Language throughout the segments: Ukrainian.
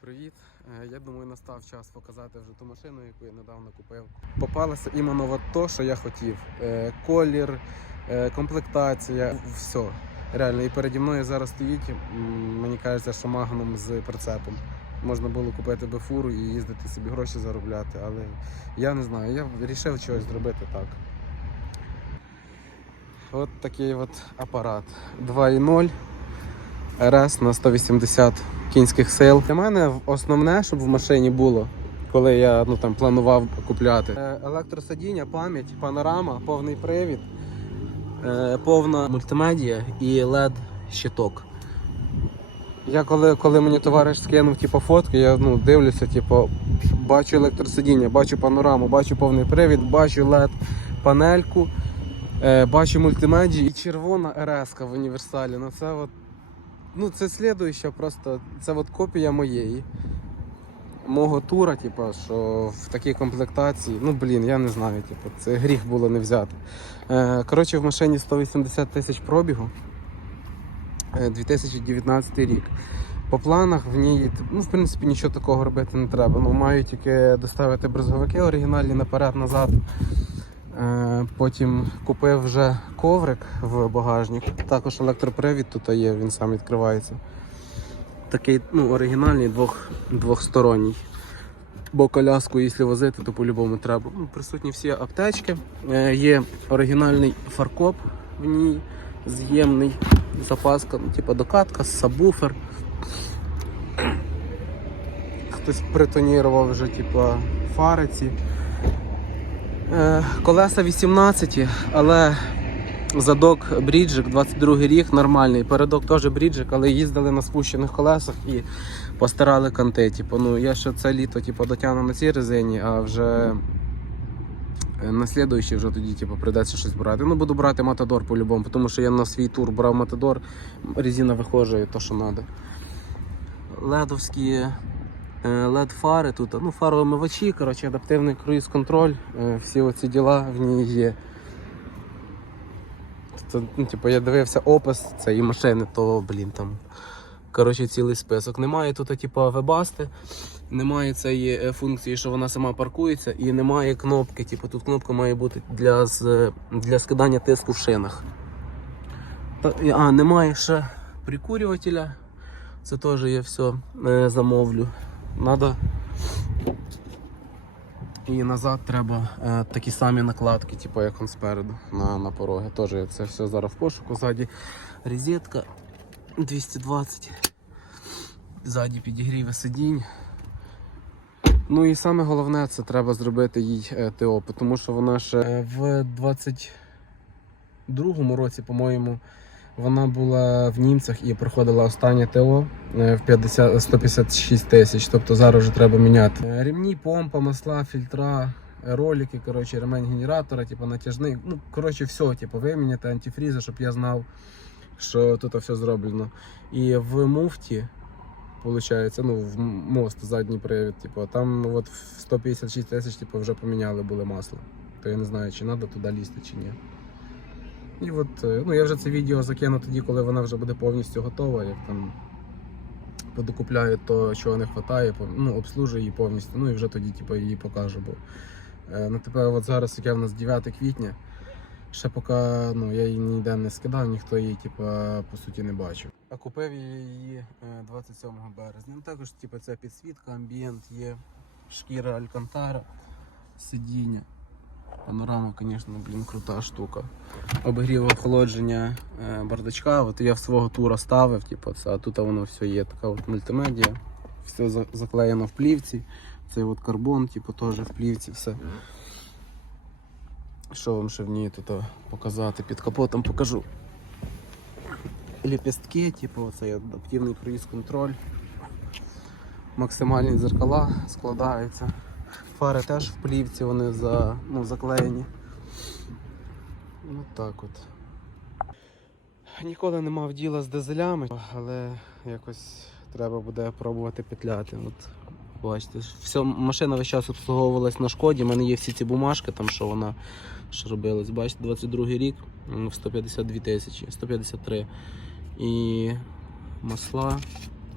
Привіт. Е, Я думаю, настав час показати вже ту машину, яку я недавно купив. Попалося іменно то, що я хотів. Е, Колір, е, комплектація, все. Реально, і переді мною зараз стоїть, мені кажеться, що магном з прицепом. Можна було купити би фуру і їздити собі гроші заробляти, але я не знаю, я вирішив чогось зробити так. От такий от апарат. 2.0 РС на 180 кінських сил. Для мене основне, щоб в машині було, коли я ну, там, планував купляти. Е, Електросидіння, пам'ять, панорама, повний привід, е, повна мультимедія і LED щиток. Я коли, коли мені товариш скинув типу, фотки, я ну, дивлюся, типу, бачу електросидіння, бачу панораму, бачу повний привід, бачу LED панельку, е, бачу мультимедію і червона РС в універсалі. Ну це от Ну, це слідуюча просто. Це от копія моєї. Мого тура, типу, що в такій комплектації. Ну, блін, я не знаю, типу, це гріх було не взяти. Е, коротше, в машині 180 тисяч пробігу. Е, 2019 рік. По планах в ній, ну, в принципі, нічого такого робити не треба. Ну, маю тільки доставити брезговики оригінальні наперед-назад. Е, Потім купив вже коврик в багажник. Також електропривід тут є, він сам відкривається. Такий ну, оригінальний двох, двохсторонній. Бо коляску, якщо возити, то по-любому треба. Ну, присутні всі аптечки. Е, Є оригінальний фаркоп в ній, з'ємний запаска, ну, типу докатка, сабвуфер. Хтось притонірував вже, типу, фари ці. Е, Колеса 18, але задок бріджик 22 рік нормальний. Передок теж бріджик, але їздили на спущених колесах і постирали канти. Типу, ну, я ще це літо типу, дотягну на цій резині, а вже е, на слідуючий вже тоді типу, прийдеться щось брати. Ну, буду брати Матадор по-любому, тому що я на свій тур брав Матадор, резина вихожує, то що треба. Ледовські led фари тут, ну фароомивачі, коротше, адаптивний круїз-контроль, е, всі оці діла в ній є. Тобто, ну, типу, я дивився опис цієї машини, то блін там. Коротше, цілий список. Немає тут, типу, вебасти, немає цієї е, функції, що вона сама паркується, і немає кнопки. Типу, тут кнопка має бути для, для скидання тиску в шинах. А, немає ще прикурювателя. Це теж я все е, замовлю. Надо. І назад треба е, такі самі накладки, типу як он спереду на, на пороги. Теж це все зараз в пошуку. Ззаді розетка 220. Ззаді підігріве сидінь. Ну і саме головне це треба зробити їй е, ТО, тому що вона ще е, в 22-му році, по-моєму, вона була в німцях і проходила останнє ТО е, в 50, 156 тисяч. Тобто зараз вже треба міняти. Е, Рівні, помпа, масла, фільтра, е, ролики, коротше, ремень генератора, типу натяжний. Ну, коротше, все, типу, виміняти антифрізи, щоб я знав, що тут все зроблено. І в муфті. Получається, ну, в мост задній привід, типу, там от в 156 тисяч типу, вже поміняли були масло. То я не знаю, чи треба туди лізти, чи ні. І от, е, ну я вже це відео закину тоді, коли вона вже буде повністю готова, як там подокупляю то, чого не вистачає, ну, обслужую її повністю, ну і вже тоді типу, її покажу. Бо е, ну, тепер от зараз, яке в нас 9 квітня, ще поки ну, я її ніде не скидав, ніхто її типу, по суті не бачив. А купив я її е, 27 березня. Ну, також типу, це підсвітка, амбієнт є, шкіра Алькантара, сидіння. Панорама, звісно, блін, крута штука. Обігрів охолодження е, бардачка. От я в свого тура ставив, типу, це, а тут воно все є. Така от мультимедіа. Все заклеєно в плівці. Цей от карбон, типу, теж в плівці все. Що вам ще в ній тут показати? Під капотом покажу. Ліпістки, типу, цей адаптивний круїз контроль. Максимальні дзеркала складаються. Фари теж в плівці, вони за, ну, заклеєні. Ну так от. Ніколи не мав діла з дизелями, але якось треба буде пробувати петляти. От, бачите, все, машина весь час обслуговувалась на шкоді. У мене є всі ці бумажки, там що вона що робилась. Бачите, 22 рік в 152 тисячі, 153. І масла,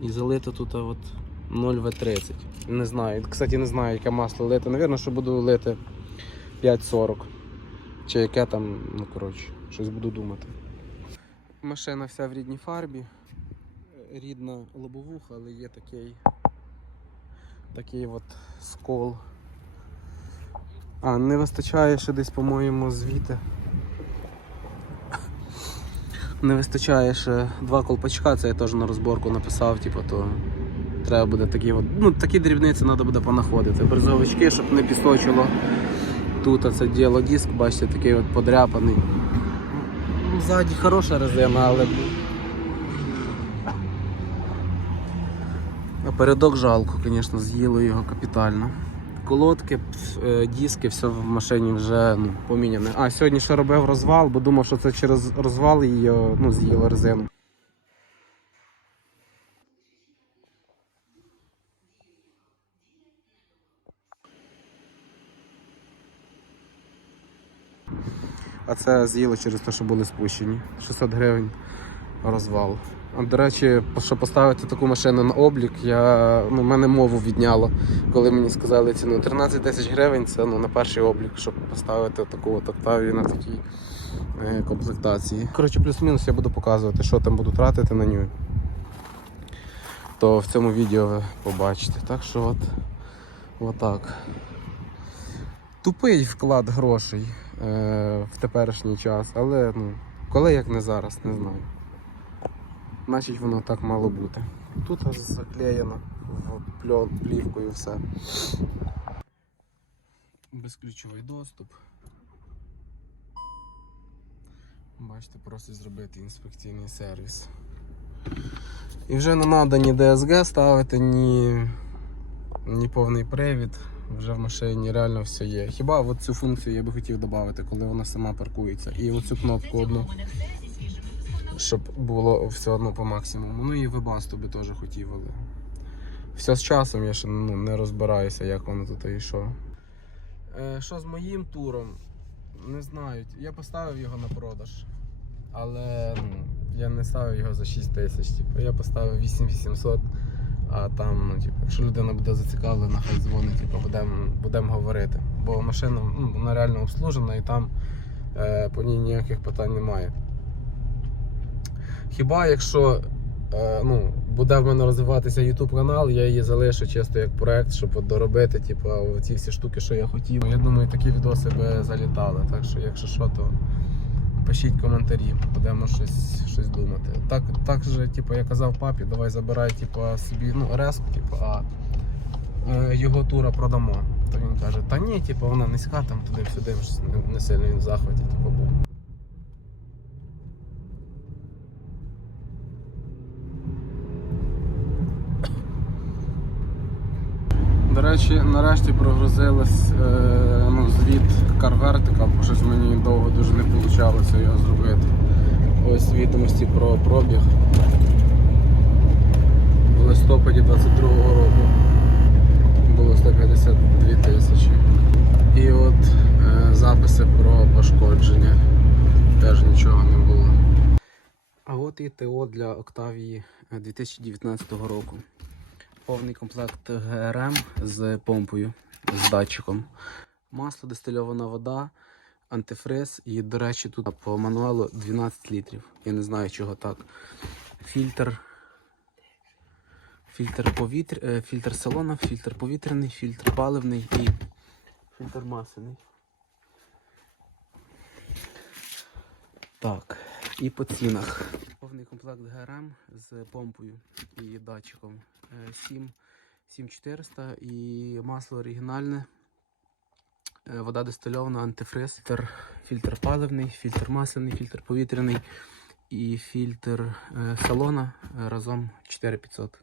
і залито тут от 0В30. Не знаю. Кстати, не знаю, яке масло лити. Навірно, що буду лити 5,40. Чи яке там, ну коротше, щось буду думати. Машина вся в рідній фарбі. Рідна лобовуха, але є такий. Такий от скол. А, не вистачає ще десь, по-моєму, звіти. Не вистачає ще два колпачка, це я теж на розборку написав, типу, то треба буде такі от, ну, такі дрібниці треба буде понаходити. Бризовички, щоб не пісочило. Тут це діло диск, бачите, такий от подряпаний. Ззаді хороша резина, але. Передок жалко, звісно, з'їло його капітально. Колодки, е, диски, все в машині вже ну, поміняне. А, сьогодні ще робив розвал, бо думав, що це через розвал її ну, з'їло резину. А це з'їло через те, що були спущені. 600 гривень розвал. До речі, щоб поставити таку машину на облік, я, ну, мене мову відняло, коли мені сказали ціну 13 тисяч гривень це ну, на перший облік, щоб поставити таку от на такій е, комплектації. Коротше, плюс-мінус я буду показувати, що там буду тратити на нього. То в цьому відео ви побачите. Так що от, отак. Тупий вклад грошей в теперішній час, але ну, коли як не зараз, не знаю. Значить воно так мало бути. Тут заклеєно плівкою все. Безключовий доступ. Бачите, просить зробити інспекційний сервіс. І вже не треба ні DSG ставити, ні, ні повний привід. Вже в машині реально все є. Хіба от цю функцію я би хотів додати, коли вона сама паркується. І оцю кнопку одну щоб було все одно по максимуму. Ну і вебасту би теж хотів, але все з часом я ще ну, не розбираюся, як воно тут і що. Е, що з моїм туром? Не знаю. Я поставив його на продаж. Але ну, я не ставив його за 6 тисяч. Типу, я поставив 8800, а там, ну, типу, якщо людина буде зацікавлена, хай дзвонить, типу, будемо будем говорити. Бо машина ну, вона реально обслужена і там е, по ній ніяких питань немає. Хіба якщо е, ну, буде в мене розвиватися YouTube канал, я її залишу чисто як проект, щоб от доробити типу, ці всі штуки, що я хотів. Я думаю, такі відоси би залітали. Так що, якщо що, то пишіть коментарі, будемо щось, щось думати. Так, так же, типу, я казав папі, давай забирай типу, собі ну, резку, типу, а е, його тура продамо. То він каже, та ні, типу, вона низька, там туди-сюди, не сильно він в захваті типу, був. До речі, нарешті прогрузилась е, ну, звіт Car Vertical, бо щось мені довго дуже не вийшло його зробити. Ось відомості про пробіг. В листопаді 22-го року було 152 тисячі. І от е, записи про пошкодження. Теж нічого не було. А от і ТО для Октавії 2019 року повний комплект ГРМ з помпою, з датчиком. Масло, дистильована вода, антифриз і, до речі, тут по мануалу 12 літрів. Я не знаю, чого так. Фільтр. Фільтр повітря, е, фільтр салона, фільтр повітряний, фільтр паливний і фільтр масляний. Так, і по цінах. Повний комплект ГРМ з помпою і датчиком. Е, 7 7400 і масло оригінальне. Е, Вода дистильована, антифриз, фільтр, фільтр паливний, фільтр масляний, фільтр повітряний і фільтр е, салона е, разом 4500.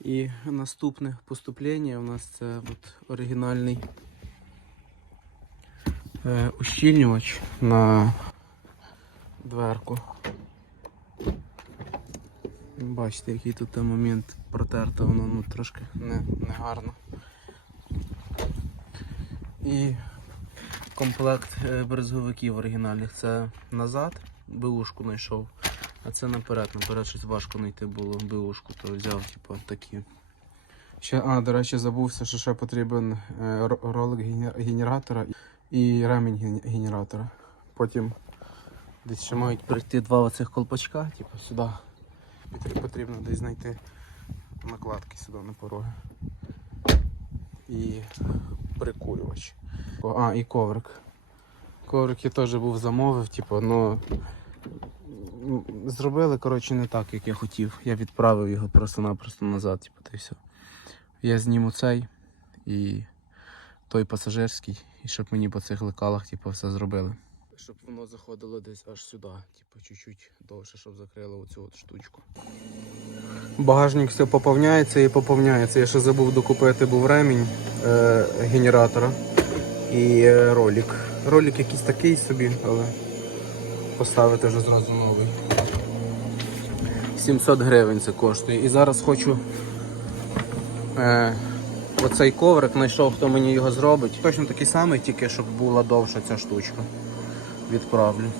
І наступне поступлення у нас це от оригінальний е, ущільнювач на дверку. Бачите, який тут момент протерто, воно ну, трошки не, не гарно. І комплект е, березговиків оригінальних. Це назад, бивушку знайшов, а це наперед. Наперед щось важко знайти було бивушку, то взяв типу, такі Ще, а, до речі, забувся, що ще потрібен е, ролик генератора і ремінь генератора. Потім десь ще мають прийти два оцих колпачка, типу сюди. Потрібно десь знайти накладки сюди на пороги. І прикурювач. А, і коврик. Коврик я теж був замовив, типу, ну. Зробили, коротше, не так, як я хотів. Я відправив його просто-напросто назад, типу, та й все. Я зніму цей і той пасажирський, і щоб мені по цих лекалах, типу, все зробили. Щоб воно заходило десь аж сюди, типу, чуть-чуть довше, щоб закрило оцю от штучку. Багажник все поповняється і поповняється. Я ще забув докупити був ремінь е, генератора і е, ролик. Ролик якийсь такий собі, але поставити вже зразу новий. 700 гривень це коштує. І зараз хочу е, оцей коврик, знайшов, хто мені його зробить. Точно такий самий, тільки щоб була довша ця штучка. Відправлю.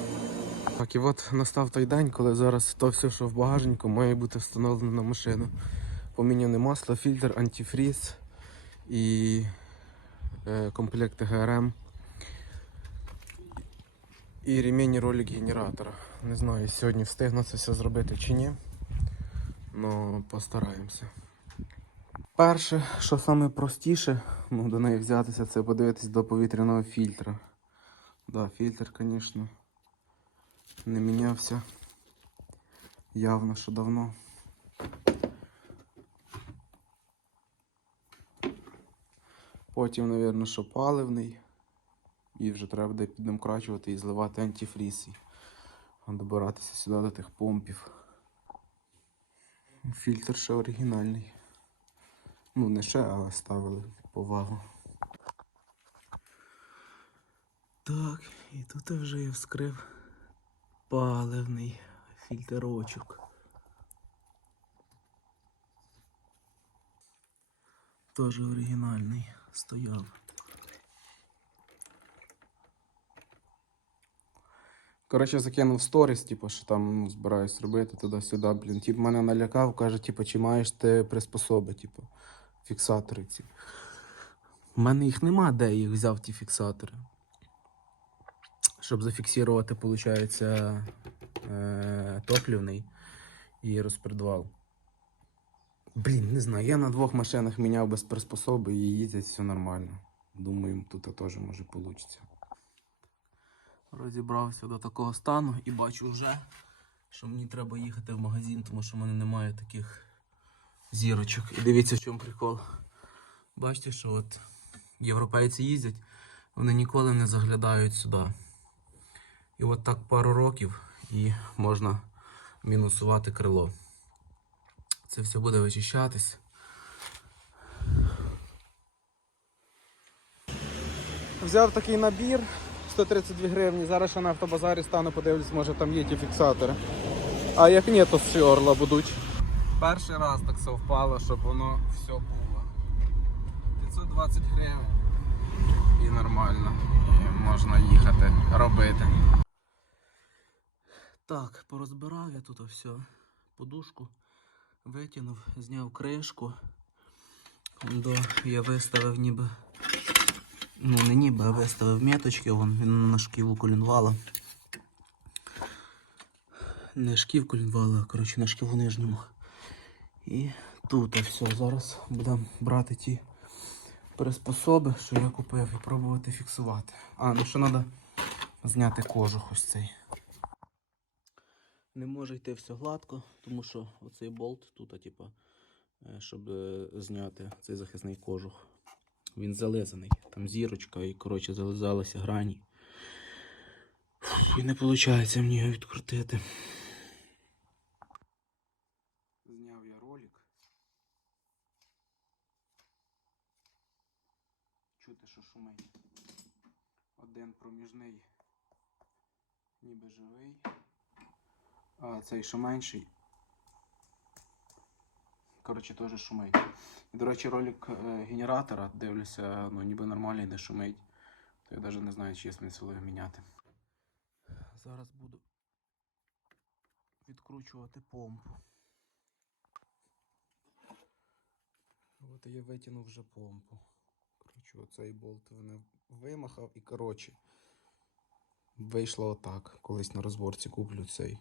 Так, і от настав той день, коли зараз то все, що в багажнику, має бути встановлено на машину. Поміняне масло, фільтр, антифріз і е, комплекти ГРМ. І ремінь ролик генератора. Не знаю, сьогодні встигну це все зробити чи ні. Ну, постараємося. Перше, що саме простіше, ну, до неї взятися, це подивитись до повітряного фільтра. Да, фільтр, звісно, не мінявся. Явно, що давно. Потім, мабуть, що паливний. І вже треба буде піддемкрачувати і зливати антифріз. І добиратися сюди до тих помпів. Фільтр ще оригінальний. Ну, не ще, але ставили повагу. Так, і тут вже я вскрив паливний фільтрочок. Теж оригінальний стояв. Коротше, закинув сторіс, типу, що там ну, збираюсь робити туди-сюди, блін. Тіп мене налякав, каже, типу, чи маєш ти приспособи, типу, фіксатори ці. У мене їх нема, де я їх взяв, ті фіксатори. Щоб зафіксувати, виходить, е- топлівний і розпредвал. Блін, не знаю, я на двох машинах міняв без приспособи і їздять все нормально. Думаю, тут теж може вийде. Розібрався до такого стану і бачу вже, що мені треба їхати в магазин, тому що в мене немає таких зірочок. І дивіться, в чому прикол. Бачите, що от європейці їздять, вони ніколи не заглядають сюди. І от так пару років і можна мінусувати крило. Це все буде вичищатись. Взяв такий набір 132 гривні. Зараз ще на автобазарі стану, подивлюсь, може там є ті фіксатори. А як ні, то з орла будуть. Перший раз так совпало, щоб воно все було. 520 гривень. І нормально. І можна їхати робити. Так, порозбирав я тут все. Подушку витягнув, зняв кришку. До, я виставив ніби. Ну, не ніби, а виставив меточки, вон він на шківу колінвала. Не шків колінвала, коротше на шківу нижньому. І тут все. Зараз будемо брати ті приспособи, що я купив, і пробувати фіксувати. А, ну ще треба зняти кожух ось цей. Не може йти все гладко, тому що оцей болт тут, типа, е, щоб е, зняти цей захисний кожух. Він зализаний. Там зірочка і, коротше, зализалися грані. І не виходить мені його відкрутити. Зняв я ролик. Чути, що шумить. Один проміжний ніби живий. Цей що менший. Коротше, теж шумить. І, до речі, ролик е, генератора дивлюся, ну ніби нормальний, не шумить. То я навіть не знаю, чи є смисл його міняти. Зараз буду відкручувати помпу. От я витягнув вже помпу. Коротше, оцей болт вони вимахав і коротше. Вийшло отак. Колись на розборці куплю цей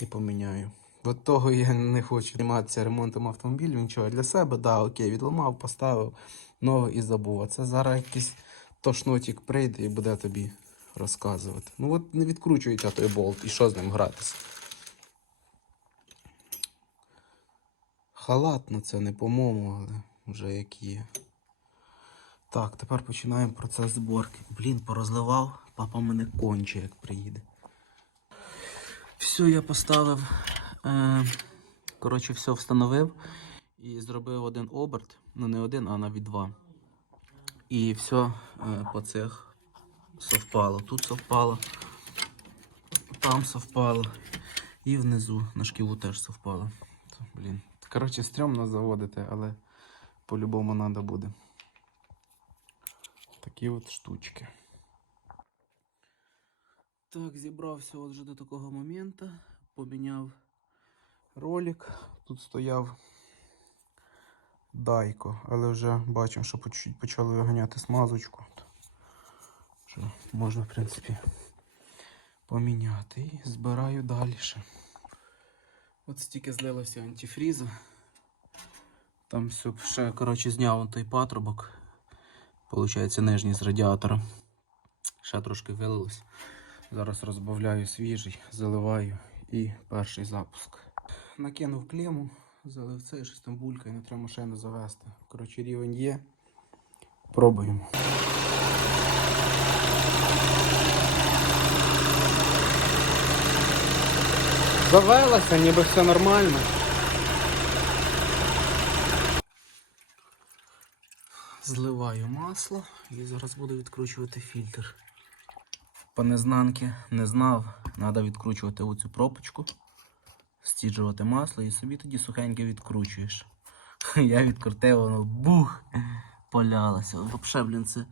і поміняю. От того я не хочу займатися ремонтом автомобілів, нічого для себе, да, окей, відламав, поставив нове і забув. А це зараз якийсь тошнотік прийде і буде тобі розказувати. Ну от не відкручується той болт, і що з ним гратися. Халатно це не по-моєму, але вже як є. Так, тепер починаємо процес зборки. Блін, порозливав, папа мене конче, як приїде. Все, я поставив. Е, коротше, все встановив і зробив один оберт. Ну не один, а навіть два. І все по цих совпало. Тут совпало, там совпало. І внизу на шківу теж совпало. Блін. Коротше, стрьомно заводити, але по-любому треба буде. Такі от штучки. Так, зібрався от вже до такого моменту. Поміняв ролик. Тут стояв дайко, але вже бачимо, що почали виганяти смазочку. Що можна, в принципі, поміняти. І збираю далі. От стільки злилося антифріза. Там все ще, коротше, зняв той патрубок. Получається, нижній з радіатора. Ще трошки вилилось. Зараз розбавляю свіжий, заливаю і перший запуск. Накинув клему, залив це, щось там булькає, не треба машину завести. Коротше, рівень є. Пробуємо. Завелася, ніби все нормально. Зливаю масло і зараз буду відкручувати фільтр. По незнанки не знав, треба відкручувати оцю пропочку, стіджувати масло і собі тоді сухеньке відкручуєш. Я відкрутив, воно бух! Полялося. Взагалі, блін, це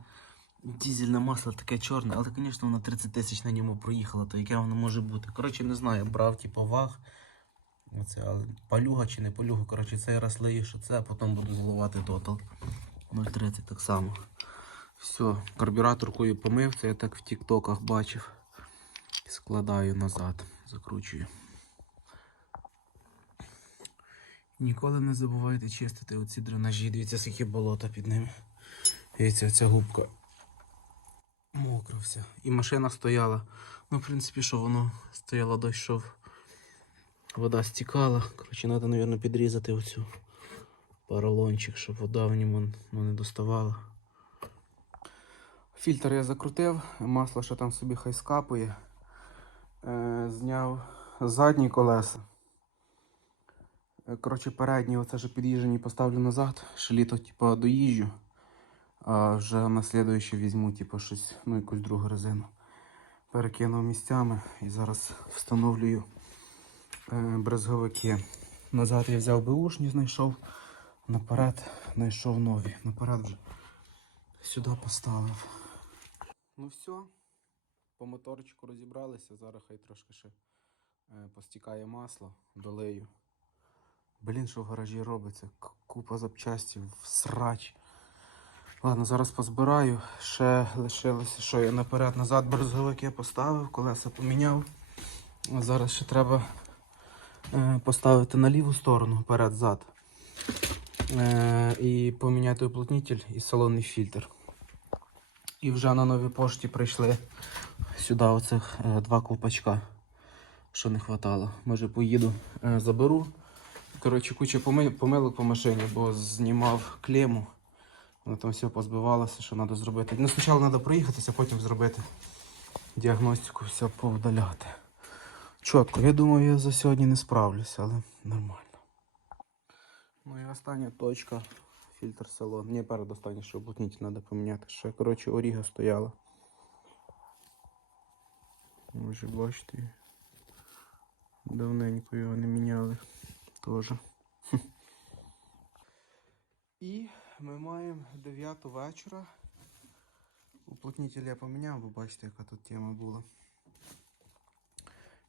дізельне масло таке чорне, але, звісно, воно 30 тисяч на ньому проїхало, то яке воно може бути. Коротше, не знаю, брав типу ваг. Оце, але палюга чи не палюга. Коротше, цей раз лию, що це, а потім буду заливати тотал. 0,30 так само. Все, карбюраторкою помив, це я так в тіктоках бачив. Складаю назад, закручую. Ніколи не забувайте чистити оці дренажі. Дивіться, скільки болота під ними. Дивіться, ця губка мокра вся. І машина стояла. Ну, в принципі, що воно стояло дощ, йшов. Вода стікала. Коротше, треба, мабуть, підрізати оцю поролончик, щоб вода в ньому ну, не доставала. Фільтр я закрутив, масло ще там собі хай скапує. Е, зняв задні колеса. Коротше, передні, оце вже під'їжджені поставлю назад. Ще літо, типу, доїжджу. А вже на слідуюче візьму, типу, щось, ну, якусь другу резину. Перекинув місцями і зараз встановлюю е, брезговики. Назад я взяв беушні, знайшов. Наперед знайшов нові. Наперед вже сюди поставив. Ну все, по моторчику розібралися. Зараз хай трошки ще е, постікає масло, долею. Блін, що в гаражі робиться? Купа запчастів, срач. Ладно, зараз позбираю. Ще лишилося, що я наперед назад брезговики поставив, колеса поміняв. Зараз ще треба е, поставити на ліву сторону, вперед-зад. Е, і поміняти уплотнитель і салонний фільтр. І вже на новій пошті прийшли сюди оцих е, два ковпачка, що не хватало. Може поїду, е, заберу. Коротше, куча помилок по машині, бо знімав клему. Воно там все позбивалося, що треба зробити. Ну, спочатку треба проїхатися, потім зробити діагностику, все повдаляти. Чітко, я думаю, я за сьогодні не справлюся, але нормально. Ну і остання точка. Фільтр салон. Ні, передостання, що уплотнитель треба поміняти. Ще, коротше, оріга стояла. Може, бачите. Давненько його не міняли. Теж. І ми маємо 9 вечора. Уплотнитель я поміняв, ви бачите, яка тут тема була.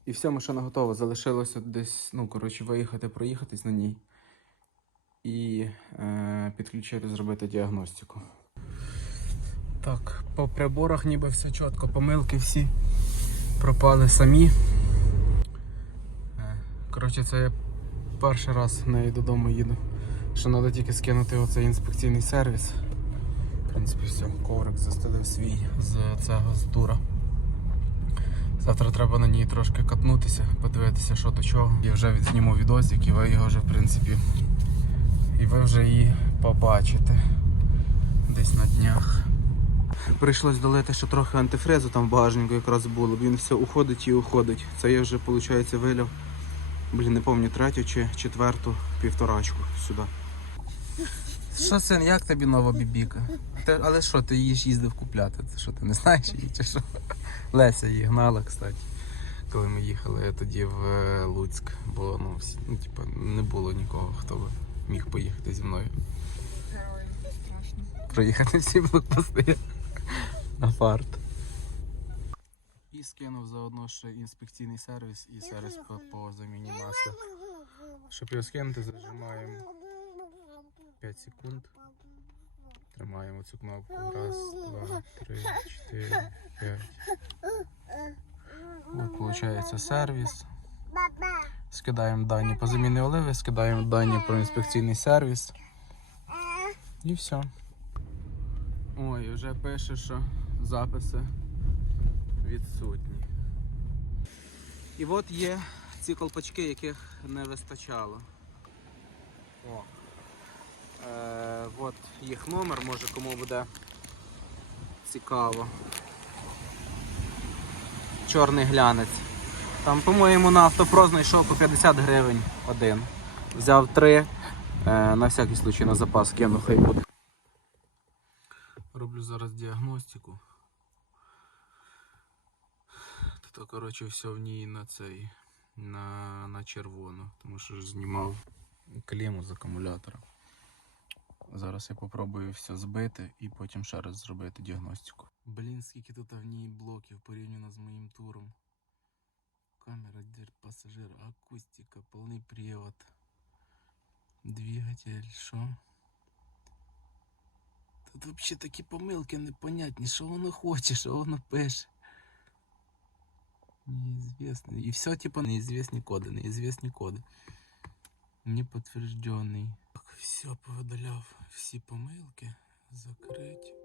І все, машина готова. Залишилося десь, ну, коротше, виїхати, проїхатись на ній. І е, підключити, зробити діагностику. Так, по приборах ніби все чітко, помилки всі пропали самі. Е, Коротше, це я перший раз нею додому їду. Що треба тільки скинути оцей інспекційний сервіс. В принципі, все, коврик застелив свій з цього з тура. Завтра треба на ній трошки катнутися, подивитися, що до чого. І вже відзніму відосик, і ви його вже, в принципі, ви вже її побачите десь на днях. Прийшлось долити ще трохи антифризу там в багажнику якраз було. Він все уходить і уходить. Це я вже, виходить, виляв. Блін, не пам'ятаю, третю чи четверту півторачку сюди. Що, син, як тобі нова бібіка? Ти, але що, ти її ж їздив купляти? Це що, ти не знаєш її чи що? Леся її гнала, кстати, коли ми їхали тоді в е, Луцьк. Бо ну, всі, ну, типу, не було нікого, хто би міг поїхати зі мною. Ой, страшно. Проїхати всі блокпости на фарт. І скинув заодно ще інспекційний сервіс і сервіс по, по заміні масла. Щоб його скинути, зажимаємо 5 секунд. Тримаємо цю кнопку. Раз, два, три, чотири, п'ять. От виходить сервіс. Скидаємо дані по заміні оливи, скидаємо дані про інспекційний сервіс. І все. Ой, вже пише, що записи відсутні. І от є ці колпачки, яких не вистачало. О. Е, от їх номер, може кому буде цікаво. Чорний глянець. Там, по-моєму, на автопро знайшов по 50 гривень один. Взяв три. Е, на всякий случай на запас кину, хай буде. Роблю зараз діагностику. То, коротше, все в ній на цей, на, на червону, тому що ж знімав клему з акумулятора. Зараз я попробую все збити і потім ще раз зробити діагностику. Блін, скільки тут в ній блоків порівняно з моїм туром. Камера, дір, пасажир, акустика, повний привод. Двигатель, що? Тут взагалі такі помилки непонятні, що воно хоче, що воно пише. Неизвестный. И все типа неизвестные коды, неизвестные коды. Не подтвержденный. Так, все повидаляв, всі помилки. Закрить.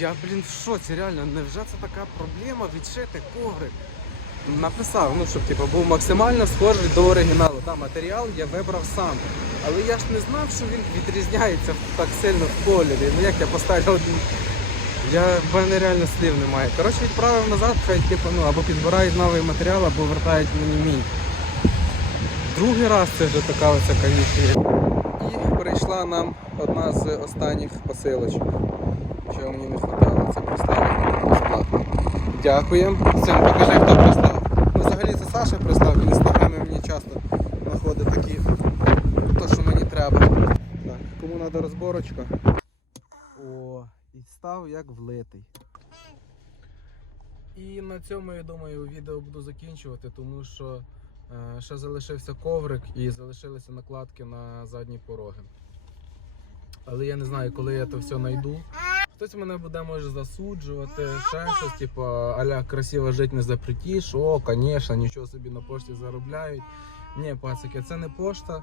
Я, блін, в шоці, реально, невже це така проблема відшити коврик? Написав, ну, щоб типу, був максимально схожий до оригіналу. Да, матеріал я вибрав сам. Але я ж не знав, що він відрізняється так сильно в кольорі. Ну як я поставлю один. Я в мене реально слів немає. Коротше, відправив назад, хай типу, ну, або підбирають новий матеріал, або вертають мені мій. Другий раз це вже така оця канікула. І прийшла нам одна з останніх посилочок. Чого мені не вистачало, це прислали безплатно. Дякуємо. Син, покажи, хто прислав. Ну, взагалі це Саша прислав, в інстаграмі мені часто знаходить такі, то, що мені треба. Так, кому треба розборочка. О, і став як влитий. І на цьому, я думаю, відео буду закінчувати, тому що е, ще залишився коврик і залишилися накладки на задні пороги. Але я не знаю, коли я це все знайду. Хтось мене буде може засуджувати, ще щось, типу, аля красиво жити не запретіш. О, звісно, нічого собі на пошті заробляють. Ні, пацики, це не пошта.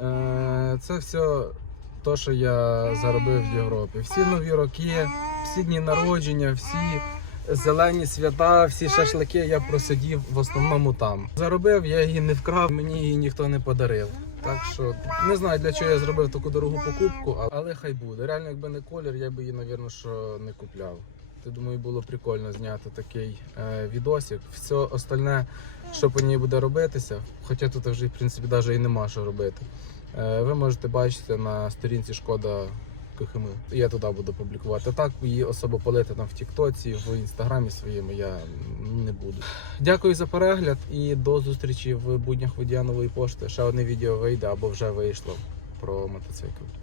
Е, це все те, що я заробив в Європі. Всі нові роки, всі дні народження, всі зелені свята, всі шашлики я просидів в основному там. Заробив, я її не вкрав, мені її ніхто не подарив. Так що не знаю для чого я зробив таку дорогу покупку, але хай буде. Реально, якби не колір, я би її, напевно, що не купляв. Я думаю, було прикольно зняти такий е, відосик. Все остальне, що по ній буде робитися, хоча тут вже в принципі навіть і нема що робити. Е, ви можете бачити на сторінці Шкода КХМ. Я туди буду публікувати. Так її особо палити там в Тіктоці, в інстаграмі своєму я не буду. Дякую за перегляд і до зустрічі в буднях Водіянової пошти. Ще одне відео вийде або вже вийшло про мотоцикл.